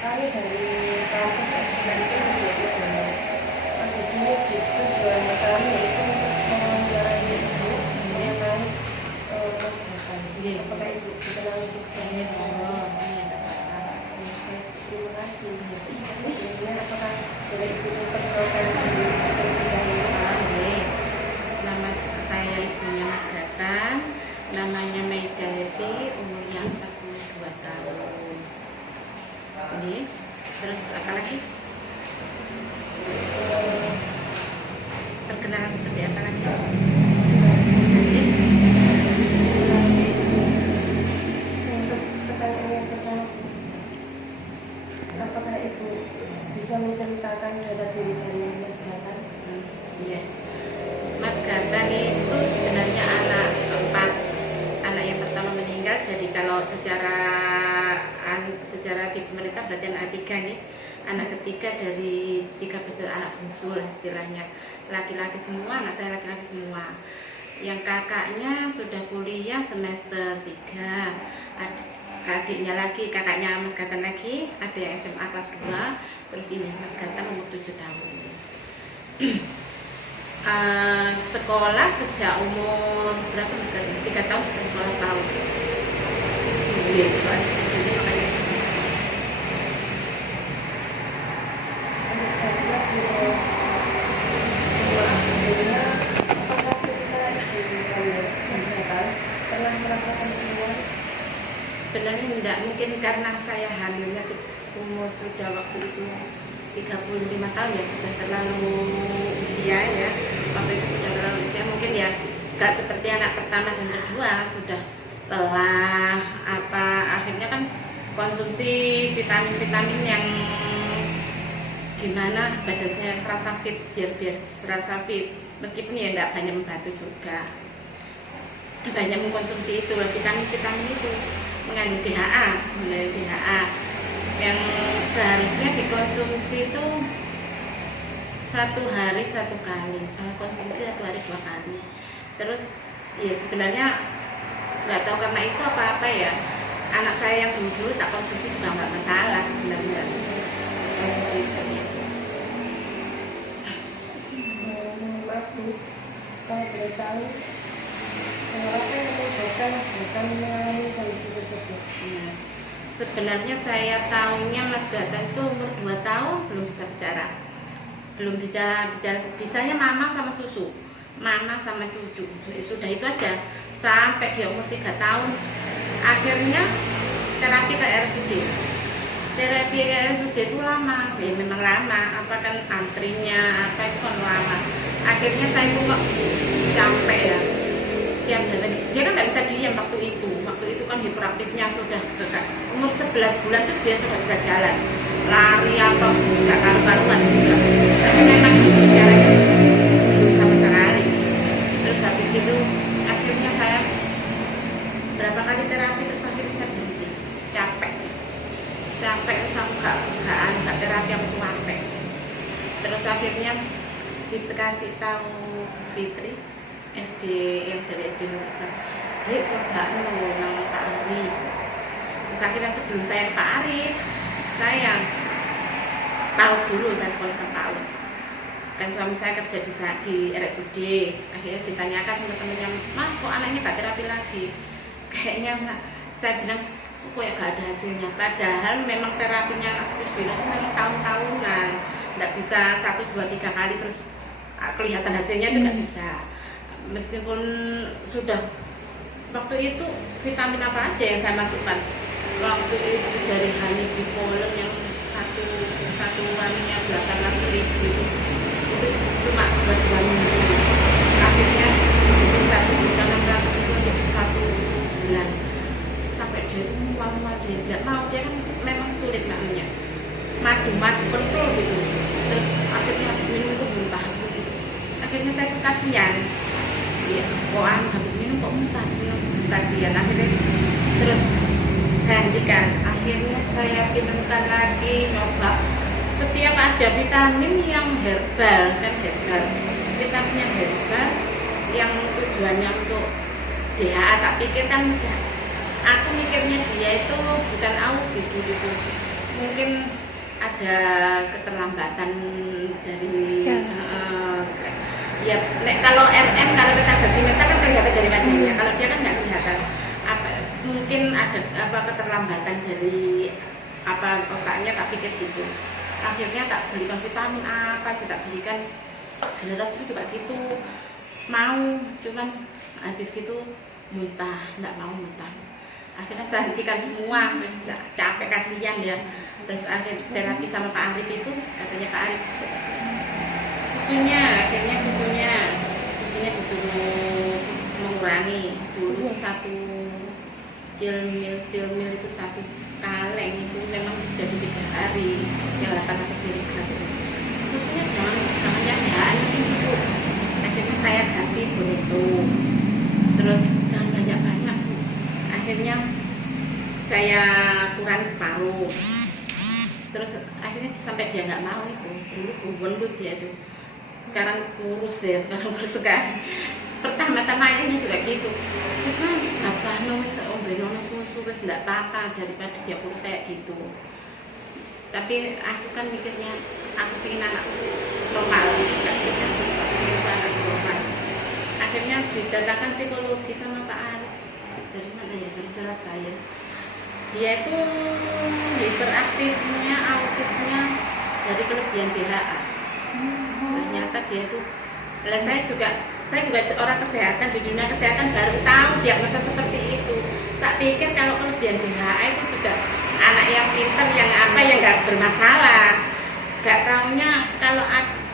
Kami dari kampus SMK menjadi donor. Di sini justru tujuannya kami itu untuk mewawancarai ibu mengenai masa depan. Apakah ibu dikenal ibu saya? Oh, iya, Kak. Terima kasih. Sebelumnya apakah boleh ibu memperkenalkan diri terlebih dahulu? Baik. Nama saya ibunya Mas Gatan, namanya Maida Happy, umurnya 42 tahun. Ini, terus apa lagi? Perkenalan seperti apa lagi? Untuk pertanyaan yang pertama, apakah ibu bisa menceritakan data diri dari Mas Gatan? Iya. Mas Gatan itu sebenarnya anak keempat. Anak yang pertama meninggal, jadi kalau secara di pemerintah berarti anak ketiga nih. Anak ketiga dari 3 bersaudara, anak bungsu lah istilahnya. Laki-laki semua, anak saya laki-laki semua. Yang kakaknya sudah kuliah semester 3. Adiknya lagi, kakaknya Mas Gatan lagi, ada yang SMA kelas 2. Terus ini Mas Gatan umur 7 tahun. Sekolah sejak umur berapa Mas Gatan? 3 tahun sudah sekolah tahun. SD, makanya Apakah ketika ibu hamil Mas Gatan pernah merasakan keluhan? sebenarnya tidak mungkin karena saya hamilnya umur sudah waktu itu 35 tahun ya, sudah terlalu usia ya, waktu itu sudah terlalu usia, mungkin ya gak seperti anak pertama dan kedua sudah lelah apa, akhirnya kan konsumsi vitamin-vitamin yang gimana badan saya serasa fit, biar serasa fit, meskipun ya tidak banyak membantu juga, banyak mengkonsumsi itu vitamin-vitamin itu mengandung DHA yang seharusnya dikonsumsi itu 1 hari 1 kali, saya konsumsi 1 hari 2 kali. Terus ya sebenarnya nggak tahu karena itu apa ya, anak saya yang dulu tak konsumsi juga nggak masalah sebenarnya, konsumsi seperti itu. Maaf Bu, kalau boleh tahu apa yang menyebabkan Mas Gatan mengalami kondisi tersebut? Nah, sebenarnya saya tahunya Mas Gatan itu umur 2 tahun belum bisa bicara, bisanya mama sama susu, mama sama cucu, sudah itu aja sampai dia umur 3 tahun. Akhirnya terapi ke RSUD itu lama, ya memang lama, apa kan antrinya apa itu kan lama. Akhirnya saya itu kok capek ya, tiap hari dia kan nggak bisa diam waktu itu kan hiperaktifnya sudah besar, umur 11 bulan tuh dia sudah bisa jalan, lari apa nggak karu-karuan juga, tapi memang bicaranya belum sama sekali. Terus habis itu akhirnya saya berapa kali terapi, terus akhirnya saya berhenti, capek sampai nggak terapi aku capek. Terus akhirnya dikasih tahu Fitri SD, yang dari SD Indonesia, dia coba nang Pak Arif. Terus akhirnya sebelum saya ke Pak Arif, saya PAUD dulu, saya sekolah ke PAUD. Kan suami saya kerja di RSUD. Akhirnya ditanyakan teman-temannya, Mas kok anaknya gak terapi lagi? Kayaknya enggak. Saya bilang kok ya gak ada hasilnya. Padahal memang terapinya Aspirina itu memang tahun-tahunan, nggak bisa 1, 2, 3 kali terus kelihatan hasilnya, itu nggak bisa. Meskipun sudah waktu itu vitamin apa aja yang saya masukkan waktu itu dari Honey yang satuannya 8.000 itu cuma buat 2 minggu. Akhirnya dari 1.600.000 itu untuk 1 bulan, sampai dia itu mual dia nggak mau, dia kan memang sulit namanya madu kontrol gitu. Terus akhirnya habis minum itu muntah gitu. Akhirnya saya kasihan, ya kok habis minum kok muntah, kasihan. Akhirnya terus saya hentikan. Akhirnya saya pinamkan lagi, nyoba setiap ada vitamin yang herbal, kan herbal, vitamin yang herbal yang tujuannya untuk DHA, tak pikir kan aku mikirnya dia itu bukan autis gitu, mungkin ada keterlambatan dari ya kalau RM kalau retardasi mental kan kelihatan dari wajahnya, kalau dia kan nggak kelihatan. Mungkin ada keterlambatan dari otaknya, tak pikir gitu. Akhirnya tak belikan vitamin apa, tak belikan generasi itu juga gitu, mau cuman habis gitu muntah, nggak mau muntah. Akhirnya saya hentikan semua, terus capek kasihan ya. Terus akhir terapi sama Pak Arif itu katanya Pak Arif akhirnya susunya disuruh mengurangi. Dulu satu cilmil itu satu kaleng itu memang jadi 3 hari yang 800 mg. Susunya jangan yang gitu. Akhirnya saya ganti itu, terus jangan banyak Bu. Akhirnya saya kurangi separuh. Terus akhirnya sampai dia nggak mau itu. Dulu gendut dia itu, sekarang kurus ya, sekarang kurus sekali. Pertama-tama ayahnya juga gitu, terus mas apa nulis ombe susu wes nggak apa-apa daripada dia kurus kayak gitu. Tapi aku kan mikirnya aku pengen anakku normal, akhirnya didatangkan psikologi sama Pak Arif dari mana ya, dari Surabaya. Dia itu hiperaktifnya, autisnya dari kelebihan DHA. Ternyata dia itu, saya juga seorang kesehatan, di dunia kesehatan baru tahu diagnosa seperti itu. Tak pikir kalau kelebihan DHA itu sudah anak yang pintar, yang yang nggak bermasalah. Gak taunya kalau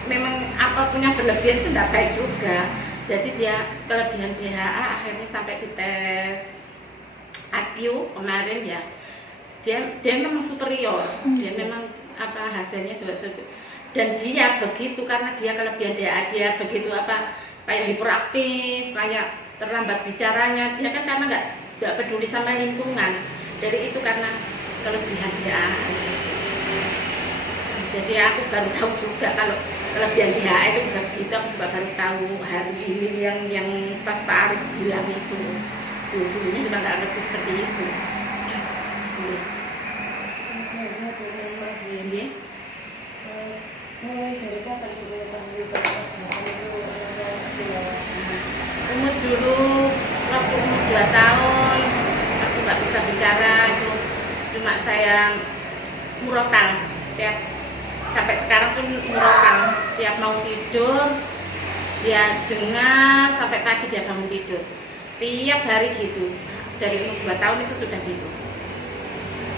memang apapun yang berlebihan itu nggak baik juga. Jadi dia kelebihan DHA akhirnya sampai dites IQ kemarin ya, dia memang superior, dia memang hasilnya juga superior. Dan dia begitu karena dia kelebihan DHA, dia begitu kayak hiperaktif, kayak terlambat bicaranya, dia kan karena nggak peduli sama lingkungan. Dari itu karena kelebihan DHA. Jadi aku baru tahu juga kalau kelebihan DHA itu bisa begitu. Aku juga baru tahu hari ini yang pas Pak Arif bilang itu. Dulunya juga nggak ngerti seperti itu. Mulai dari kapan mengetahui kesehatan itu? Umur dulu, waktu umur 2 tahun, aku nggak bisa bicara itu, cuma saya murotal tiap, sampai sekarang pun murotal tiap mau tidur dia dengar sampai pagi dia bangun tidur tiap hari gitu, dari umur 2 tahun itu sudah gitu.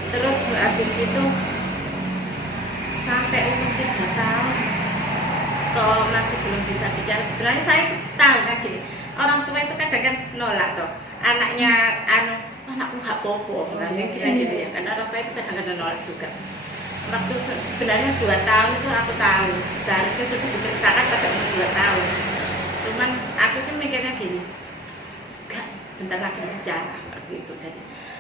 Terus habis itu sampai umur 3 tahun kok masih belum bisa bicara. Sebenarnya saya tahu kan gini, orang tua itu kadang kan nolak toh anaknya, anakku nggak popo kan gitu ya, karena orang tua itu kadang-kadang nolak juga. Waktu sebenarnya 2 tahun itu aku tahu seharusnya sudah diperiksakan pada umur 2 tahun, cuman aku kan mikirnya gini, enggak, sebentar lagi bicara gitu.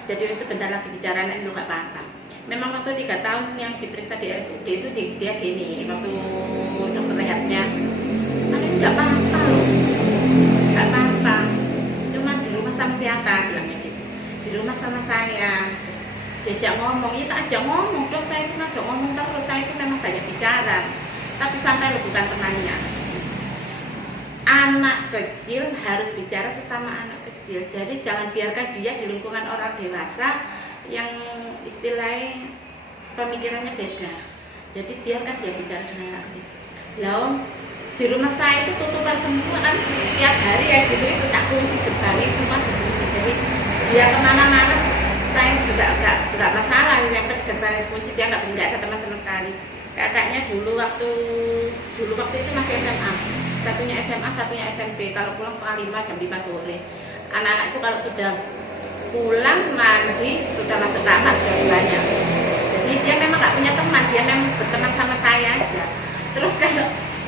Jadi sebentar lagi bicara itu nggak apa-apa. Memang waktu 3 tahun yang diperiksa di RSUD itu dia gini, waktu dokter lihatnya, nggak apa-apa loh, nggak apa-apa, cuma di rumah sama siapa bilangnya gitu, di rumah sama saya, diajak ngomong, ya tak ajak ngomong dong, saya itu ngajak ngomong terus, saya itu memang banyak bicara, tapi sampai bukan temannya. Anak kecil harus bicara sesama anak kecil, jadi jangan biarkan dia di lingkungan orang dewasa yang istilahnya pemikirannya beda. Jadi biarkan dia bicara dengan anak kecil. Lalu di rumah saya itu tutupan semua kan, tiap hari ya gitu, itu tak kunci gerbangnya semua dikunci. Jadi dia kemana-mana saya juga nggak masalah, yang gerbang kunci, dia nggak ada teman sama sekali. Kakaknya dulu waktu itu masih SMA, satunya SMA, satunya SMP. Kalau pulang setengah 5, jam 5 sore. Anak-anak itu kalau sudah pulang mandi sudah masuk kamar banyak. Jadi dia memang nggak punya teman, dia memang berteman sama saya aja. Terus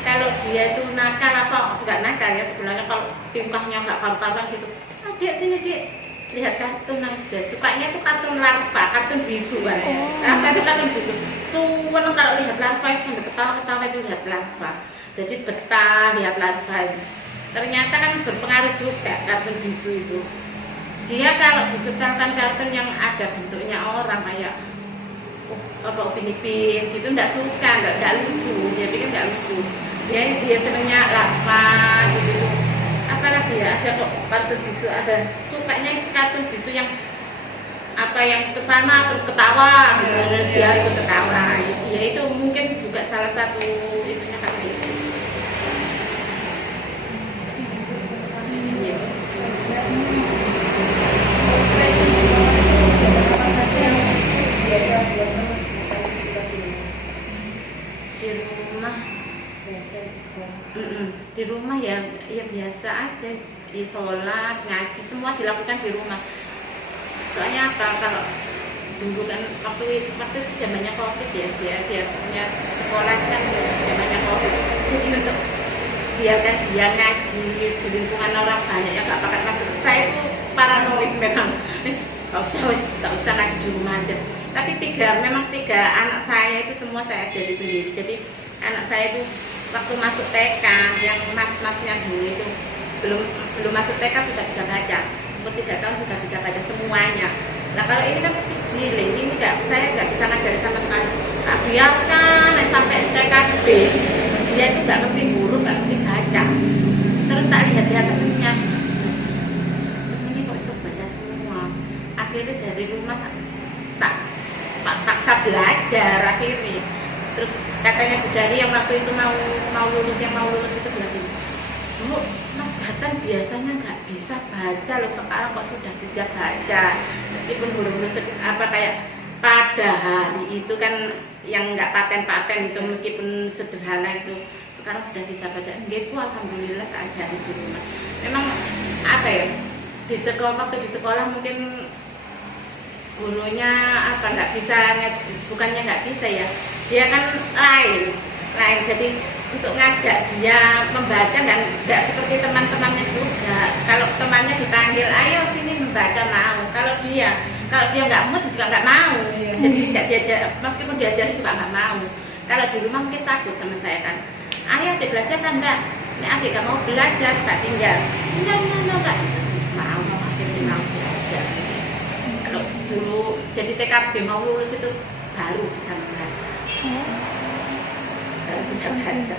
kalau dia itu nakal apa nggak nakal ya, sebenarnya kalau tingkahnya nggak karu-karuan gitu, adik sini dik, lihat kartun aja, sukanya itu kartun larva, kartun bisu kan. Larva itu kartun bisu, suwen kalau lihat larva itu sampai ketawa-ketawa itu lihat larva. Jadi betah lihat larva itu. Ternyata kan berpengaruh juga kartun bisu itu. Dia kalau disetelkan kartun yang ada bentuknya orang kayak apa Upin Ipin gitu, nggak suka, nggak lucu, dia pikir nggak lucu. Dia senengnya lava gitu. Apalagi ya, ada kok kartun bisu, ada sukanya kartun bisu yang apa yang kesana terus ketawa gitu, dia ikut ketawa. Ya itu mungkin juga salah satu itunya karena itu. Iya. Biasa buat mas kita Di rumah, biasa di sekolah. di rumah ya biasa aja, sholat, ngaji, semua dilakukan di rumah. Soalnya apa, kalau dulu kan waktu itu zamannya COVID ya, dia punya sekolah kan zamannya COVID. Jadi untuk biarkan dia ngaji di lingkungan orang banyak yang gak pakai masker. Saya itu paranoid memang, gak usah ngaji di rumah aja. Tapi memang tiga anak saya itu semua saya ajari sendiri. Jadi anak saya itu waktu masuk TK, yang mas-masnya dulu itu belum masuk TK sudah bisa baca. Umur 3 tahun sudah bisa baca semuanya. Nah kalau ini kan speed reading, ini saya nggak bisa ngajari sama sekali. Tak biarkan sampai TK B, dia itu nggak ngerti huruf, nggak ngerti baca. Terus tak lihat temennya, ini kok bisa baca semua. Akhirnya dari rumah tak paksa belajar akhirnya. Terus katanya Bu Dani yang waktu itu mau lulus itu bilang gini, Bu, Mas Gatan biasanya nggak bisa baca loh, sekarang kok sudah bisa baca, meskipun huruf-huruf apa kayak pada hari itu kan yang nggak paten itu, meskipun sederhana itu sekarang sudah bisa baca. Gitu, alhamdulillah tak ajari di rumah. Memang apa ya, waktu di sekolah mungkin gurunya apa nggak bisa, bukannya nggak bisa ya, dia kan lain. Jadi untuk ngajak dia membaca nggak seperti teman-temannya juga. Kalau temannya dipanggil ayo sini membaca mau, kalau dia nggak mau juga nggak mau. Jadi nggak diajar, meskipun diajari juga nggak mau. Kalau di rumah mungkin takut sama saya kan, ayo adik belajar kan enggak, ini adik nggak mau belajar tak tinggal, enggak mau, akhirnya mau belajar. Kalau dulu jadi TKB mau lulus itu baru bisa membaca, baru bisa baca.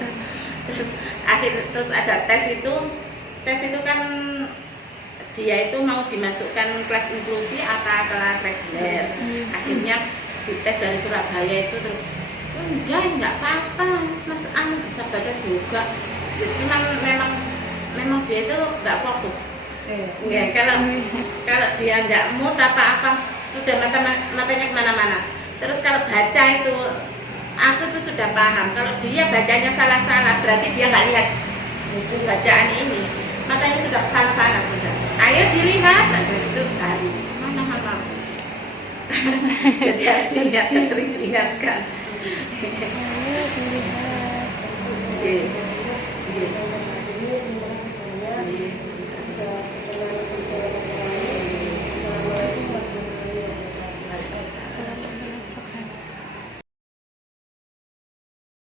Terus ada tes itu kan dia itu mau dimasukkan kelas inklusi atau kelas reguler. Akhirnya dites dari Surabaya itu, terus enggak apa-apa, Mas Anu bisa baca juga. Cuman memang dia itu nggak fokus. Ya, kalau dia nggak mood apa-apa, sudah matanya kemana-mana. Terus kalau baca itu, aku tuh sudah paham. Kalau dia bacanya salah-salah, berarti dia nggak lihat buku bacaan ini. Matanya sudah kesana-sana sudah. Ayo dilihat, itu baru mana. Jadi harus diingatkan, sering diingatkan. Ayo dilihat. Iya.